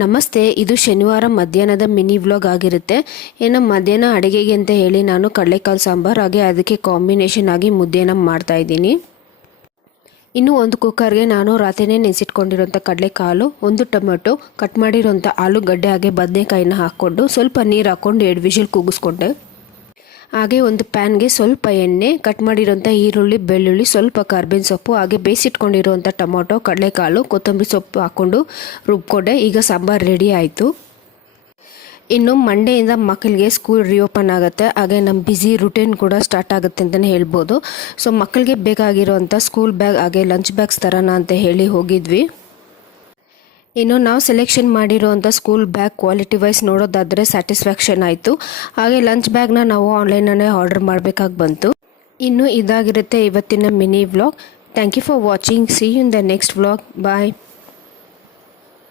ನಮಸ್ತೆ, ಇದು ಶನಿವಾರ ಮಧ್ಯಾಹ್ನದ ಮಿನಿ ವ್ಲಾಗ್ ಆಗಿರುತ್ತೆ. ಇನ್ನು ಮಧ್ಯಾಹ್ನ ಅಡುಗೆಗೆ ಅಂತ ಹೇಳಿ ನಾನು ಕಡಲೆಕಾಳು ಸಾಂಬಾರು ಹಾಗೆ ಅದಕ್ಕೆ ಕಾಂಬಿನೇಷನ್ ಆಗಿ ಮುದ್ದೆನ ಮಾಡ್ತಾ ಇದ್ದೀನಿ. ಇನ್ನು ಒಂದು ಕುಕ್ಕರ್ಗೆ ನಾನು ರಾತ್ರಿನೇ ನೆನೆಸಿಟ್ಕೊಂಡಿರೋಂಥ ಕಡಲೆಕಾಳು, ಒಂದು ಟೊಮೆಟೊ, ಕಟ್ ಮಾಡಿರೋಂಥ ಆಲೂಗಡ್ಡೆ ಹಾಗೆ ಬದನೆಕಾಯಿನ ಹಾಕ್ಕೊಂಡು ಸ್ವಲ್ಪ ನೀರು ಹಾಕ್ಕೊಂಡು 2 ವಿಷಲ್ ಕೂಗಿಸ್ಕೊಂಡೆ. ಹಾಗೆ ಒಂದು ಪ್ಯಾನ್ಗೆ ಸ್ವಲ್ಪ ಎಣ್ಣೆ, ಕಟ್ ಮಾಡಿರೋಂಥ ಈರುಳ್ಳಿ, ಬೆಳ್ಳುಳ್ಳಿ, ಸ್ವಲ್ಪ ಕರ್ಬೇವಿನ ಸೊಪ್ಪು ಹಾಗೆ ಬೇಯಿಸಿಟ್ಕೊಂಡಿರುವಂಥ ಟೊಮೊಟೊ, ಕಡಲೆಕಾಳು, ಕೊತ್ತಂಬರಿ ಸೊಪ್ಪು ಹಾಕ್ಕೊಂಡು ರುಬ್ಕೊಂಡೆ. ಈಗ ಸಾಂಬಾರು ರೆಡಿ ಆಯಿತು. ಇನ್ನು ಮಂಡೆಯಿಂದ ಮಕ್ಕಳಿಗೆ ಸ್ಕೂಲ್ ರಿಓಪನ್ ಆಗುತ್ತೆ, ಹಾಗೆ ನಮ್ಮ ಬ್ಯುಸಿ ರುಟೀನ್ ಕೂಡ ಸ್ಟಾರ್ಟ್ ಆಗುತ್ತೆ ಅಂತಲೇ ಹೇಳ್ಬೋದು. ಸೊ ಮಕ್ಕಳಿಗೆ ಬೇಕಾಗಿರೋವಂಥ ಸ್ಕೂಲ್ ಬ್ಯಾಗ್ ಹಾಗೆ ಲಂಚ್ ಬ್ಯಾಗ್ಸ್ ತರೋಣ ಅಂತ ಹೇಳಿ ಹೋಗಿದ್ವಿ. ಇನ್ನು ನಾವು ಸೆಲೆಕ್ಷನ್ ಮಾಡಿರೋವಂಥ ಸ್ಕೂಲ್ ಬ್ಯಾಗ್ ಕ್ವಾಲಿಟಿ ವೈಸ್ ನೋಡೋದಾದರೆ ಸ್ಯಾಟಿಸ್ಫ್ಯಾಕ್ಷನ್ ಆಯಿತು. ಹಾಗೆ ಲಂಚ್ ಬ್ಯಾಗ್ನ ನಾವು ಆನ್ಲೈನಲ್ಲೇ ಆರ್ಡರ್ ಮಾಡಬೇಕಾಗಿ ಬಂತು. ಇನ್ನು ಇದಾಗಿರುತ್ತೆ ಇವತ್ತಿನ mini vlog. Thank you for watching. See you in the next vlog. Bye.